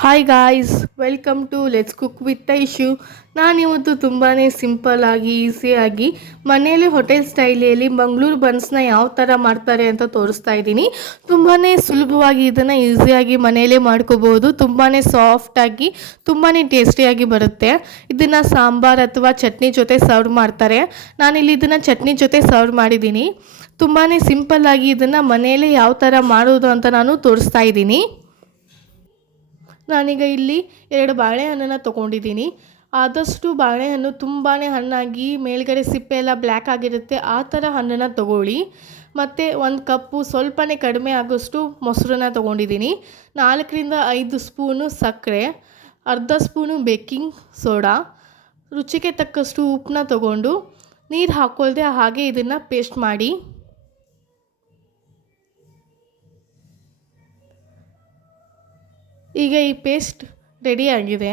Hi guys, welcome to let's cook with Aishu. ನಾನಿವತ್ತು ತುಂಬಾ ಸಿಂಪಲ್ಲಾಗಿ ಈಸಿಯಾಗಿ ಮನೆಯಲ್ಲಿ ಹೋಟೆಲ್ ಸ್ಟೈಲಿಯಲ್ಲಿ ಮಂಗಳೂರು ಬನ್ಸ್ನ ಯಾವ ಥರ ಮಾಡ್ತಾರೆ ಅಂತ ತೋರಿಸ್ತಾ ಇದ್ದೀನಿ. ತುಂಬಾ ಸುಲಭವಾಗಿ ಇದನ್ನು ಈಸಿಯಾಗಿ ಮನೆಯಲ್ಲೇ ಮಾಡ್ಕೋಬೋದು. ತುಂಬಾ ಸಾಫ್ಟಾಗಿ ತುಂಬಾ ಟೇಸ್ಟಿಯಾಗಿ ಬರುತ್ತೆ. ಇದನ್ನು ಸಾಂಬಾರ್ ಅಥವಾ ಚಟ್ನಿ ಜೊತೆ ಸರ್ವ್ ಮಾಡ್ತಾರೆ. ನಾನಿಲ್ಲಿ ಇದನ್ನು ಚಟ್ನಿ ಜೊತೆ ಸರ್ವ್ ಮಾಡಿದ್ದೀನಿ. ತುಂಬಾ ಸಿಂಪಲ್ಲಾಗಿ ಇದನ್ನು ಮನೆಯಲ್ಲೇ ಯಾವ ಥರ ಮಾಡೋದು ಅಂತ ನಾನು ತೋರಿಸ್ತಾ ಇದ್ದೀನಿ. ನಾನೀಗ ಇಲ್ಲಿ 2 ಬಾಳೆಹಣ್ಣನ್ನು ತೊಗೊಂಡಿದ್ದೀನಿ. ಆದಷ್ಟು ಬಾಳೆಹಣ್ಣು ತುಂಬಾ ಹಣ್ಣಾಗಿ ಮೇಲ್ಗಡೆ ಸಿಪ್ಪೆ ಎಲ್ಲ ಬ್ಲ್ಯಾಕ್ ಆಗಿರುತ್ತೆ, ಆ ಥರ ಹಣ್ಣನ್ನು ತೊಗೊಳ್ಳಿ. ಮತ್ತು 1 ಕಪ್ಪು ಸ್ವಲ್ಪನೇ ಕಡಿಮೆ ಆಗೋಷ್ಟು ಮೊಸರನ್ನ ತೊಗೊಂಡಿದ್ದೀನಿ. 4ರಿಂದ 5 ಸ್ಪೂನು ಸಕ್ಕರೆ, ಅರ್ಧ ಸ್ಪೂನು ಬೇಕಿಂಗ್ ಸೋಡಾ, ರುಚಿಗೆ ತಕ್ಕಷ್ಟು ಉಪ್ಪನ್ನ ತೊಗೊಂಡು ನೀರು ಹಾಕ್ಕೊಳ್ದೆ ಹಾಗೆ ಇದನ್ನು ಪೇಸ್ಟ್ ಮಾಡಿ. ಈಗ ಈ ಪೇಸ್ಟ್ ರೆಡಿಯಾಗಿದೆ.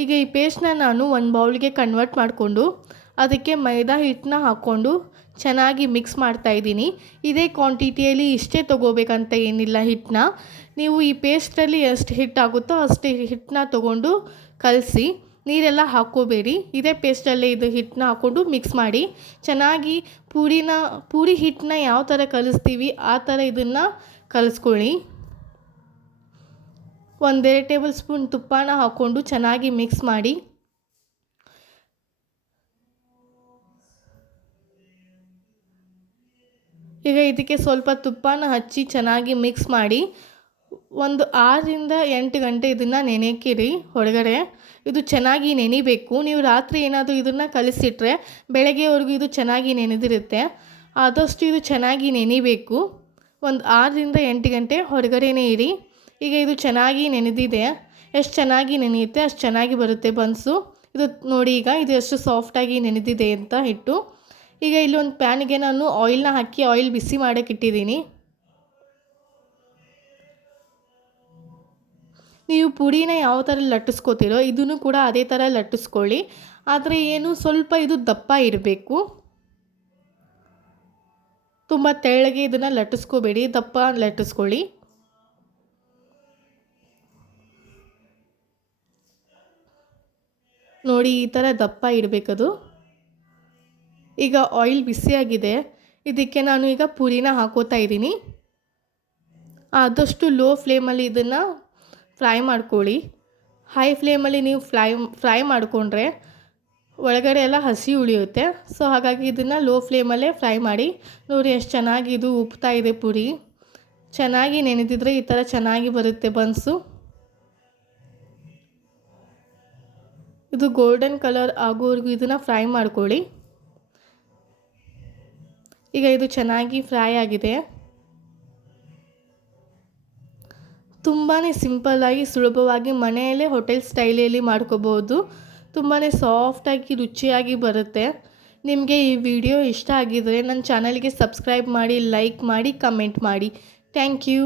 ಈಗ ಈ ಪೇಸ್ಟನ್ನ ನಾನು ಒಂದು ಬೌಲ್ಗೆ ಕನ್ವರ್ಟ್ ಮಾಡಿಕೊಂಡು ಅದಕ್ಕೆ ಮೈದಾ ಹಿಟ್ಟನ್ನ ಹಾಕ್ಕೊಂಡು ಚೆನ್ನಾಗಿ ಮಿಕ್ಸ್ ಮಾಡ್ತಾಯಿದ್ದೀನಿ. ಇದೇ ಕ್ವಾಂಟಿಟಿಯಲ್ಲಿ ಇಷ್ಟೇ ತೊಗೋಬೇಕಂತ ಏನಿಲ್ಲ ಹಿಟ್ಟನ್ನ. ನೀವು ಈ ಪೇಸ್ಟಲ್ಲಿ ಎಷ್ಟು ಹಿಟ್ಟಾಗುತ್ತೋ ಅಷ್ಟೇ ಹಿಟ್ಟನ್ನ ತೊಗೊಂಡು ಕಲಸಿ, ನೀರೆಲ್ಲ ಹಾಕ್ಕೋಬೇಡಿ. ಇದೇ ಪೇಸ್ಟಲ್ಲೇ ಇದು ಹಿಟ್ಟನ್ನ ಹಾಕ್ಕೊಂಡು ಮಿಕ್ಸ್ ಮಾಡಿ. ಚೆನ್ನಾಗಿ ಪೂರಿ ಹಿಟ್ಟನ್ನ ಯಾವ ಥರ ಕಲಿಸ್ತೀವಿ ಆ ಥರ ಇದನ್ನು ಕಲಿಸ್ಕೊಳ್ಳಿ. 1 ಟೇಬಲ್ ಸ್ಪೂನ್ ತುಪ್ಪನ ಹಾಕ್ಕೊಂಡು ಚೆನ್ನಾಗಿ ಮಿಕ್ಸ್ ಮಾಡಿ. ಈಗ ಇದಕ್ಕೆ ಸ್ವಲ್ಪ ತುಪ್ಪನ ಹಚ್ಚಿ ಚೆನ್ನಾಗಿ ಮಿಕ್ಸ್ ಮಾಡಿ. ಒಂದು 6ರಿಂದ 8 ಗಂಟೆ ಇದನ್ನು ನೆನೆಕಿರಿ ಹೊರಗಡೆ. ಇದು ಚೆನ್ನಾಗಿ ನೆನಿಬೇಕು. ನೀವು ರಾತ್ರಿ ಏನಾದರೂ ಇದನ್ನು ಕಲಿಸಿಟ್ರೆ ಬೆಳಗ್ಗೆವರೆಗೂ ಇದು ಚೆನ್ನಾಗಿ ನೆನೆದಿರುತ್ತೆ. ಆದಷ್ಟು ಇದು ಚೆನ್ನಾಗಿ ನೆನಿಬೇಕು. ಒಂದು 6ರಿಂದ 8 ಗಂಟೆ ಹೊರಗಡೆನೇ ಇರಿ. ಈಗ ಇದು ಚೆನ್ನಾಗಿ ನೆನೆದಿದೆ. ಎಷ್ಟು ಚೆನ್ನಾಗಿ ನೆನೆಯುತ್ತೆ ಅಷ್ಟು ಚೆನ್ನಾಗಿ ಬರುತ್ತೆ ಬನ್ಸು. ಇದು ನೋಡಿ ಈಗ ಇದು ಎಷ್ಟು ಸಾಫ್ಟಾಗಿ ನೆನೆದಿದೆ ಅಂತ ಹಿಟ್ಟು. ಈಗ ಇಲ್ಲಿ ಒಂದು ಪ್ಯಾನ್ಗೆ ನಾನು ಆಯಿಲ್ನ ಹಾಕಿ ಆಯಿಲ್ ಬಿಸಿ ಮಾಡೋಕ್ಕೆ ಇಟ್ಟಿದ್ದೀನಿ. ನೀವು ಪುಡಿನ ಯಾವ ಥರ ಲಟ್ಟಿಸ್ಕೋತೀರೋ ಇದನ್ನು ಕೂಡ ಅದೇ ಥರ ಲಟ್ಟಿಸ್ಕೊಳ್ಳಿ. ಆದರೆ ಏನು ಸ್ವಲ್ಪ ಇದು ದಪ್ಪ ಇರಬೇಕು. ತುಂಬ ತೆಳ್ಳಗೆ ಇದನ್ನು ಲಟ್ಟಿಸ್ಕೋಬೇಡಿ, ದಪ್ಪ ಲಟ್ಟಿಸ್ಕೊಳ್ಳಿ. ನೋಡಿ ಈ ಥರ ದಪ್ಪ ಇಡಬೇಕದು. ಈಗ ಆಯಿಲ್ ಬಿಸಿಯಾಗಿದೆ. ಇದಕ್ಕೆ ನಾನು ಈಗ ಪೂರಿನ ಹಾಕೋತಾ ಇದ್ದೀನಿ. ಆದಷ್ಟು ಲೋ ಫ್ಲೇಮಲ್ಲಿ ಇದನ್ನು ಫ್ರೈ ಮಾಡ್ಕೊಳ್ಳಿ. ಹೈ ಫ್ಲೇಮಲ್ಲಿ ನೀವು ಫ್ರೈ ಮಾಡಿಕೊಂಡ್ರೆ ಒಳಗಡೆ ಎಲ್ಲ ಹಸಿ ಉಳಿಯುತ್ತೆ. ಸೊ ಹಾಗಾಗಿ ಇದನ್ನು ಲೋ ಫ್ಲೇಮಲ್ಲೇ ಫ್ರೈ ಮಾಡಿ. ನೋಡಿ ಎಷ್ಟು ಚೆನ್ನಾಗಿ ಇದು ಉಪ್ತಾ ಇದೆ ಪೂರಿ. ಚೆನ್ನಾಗಿ ನೆನೆದಿದ್ರೆ ಈ ಥರ ಚೆನ್ನಾಗಿ ಬರುತ್ತೆ ಬನ್ಸು. ಇದು ಗೋಲ್ಡನ್ ಕಲರ್ ಆಗೋವರೆಗೂ ಇದನ್ನು ಫ್ರೈ ಮಾಡ್ಕೊಳ್ಳಿ. ಈಗ ಇದು ಚೆನ್ನಾಗಿ ಫ್ರೈ ಆಗಿದೆ. ತುಂಬಾ ಸಿಂಪಲ್ಲಾಗಿ ಸುಲಭವಾಗಿ ಮನೆಯಲ್ಲೇ ಹೋಟೆಲ್ ಸ್ಟೈಲಲ್ಲಿ ಮಾಡ್ಕೋಬೋದು. ತುಂಬಾ ಸಾಫ್ಟಾಗಿ ರುಚಿಯಾಗಿ ಬರುತ್ತೆ. ನಿಮಗೆ ಈ ವಿಡಿಯೋ ಇಷ್ಟ ಆಗಿದರೆ ನನ್ನ ಚಾನಲ್ಗೆ ಸಬ್ಸ್ಕ್ರೈಬ್ ಮಾಡಿ, ಲೈಕ್ ಮಾಡಿ, ಕಮೆಂಟ್ ಮಾಡಿ. Thank you.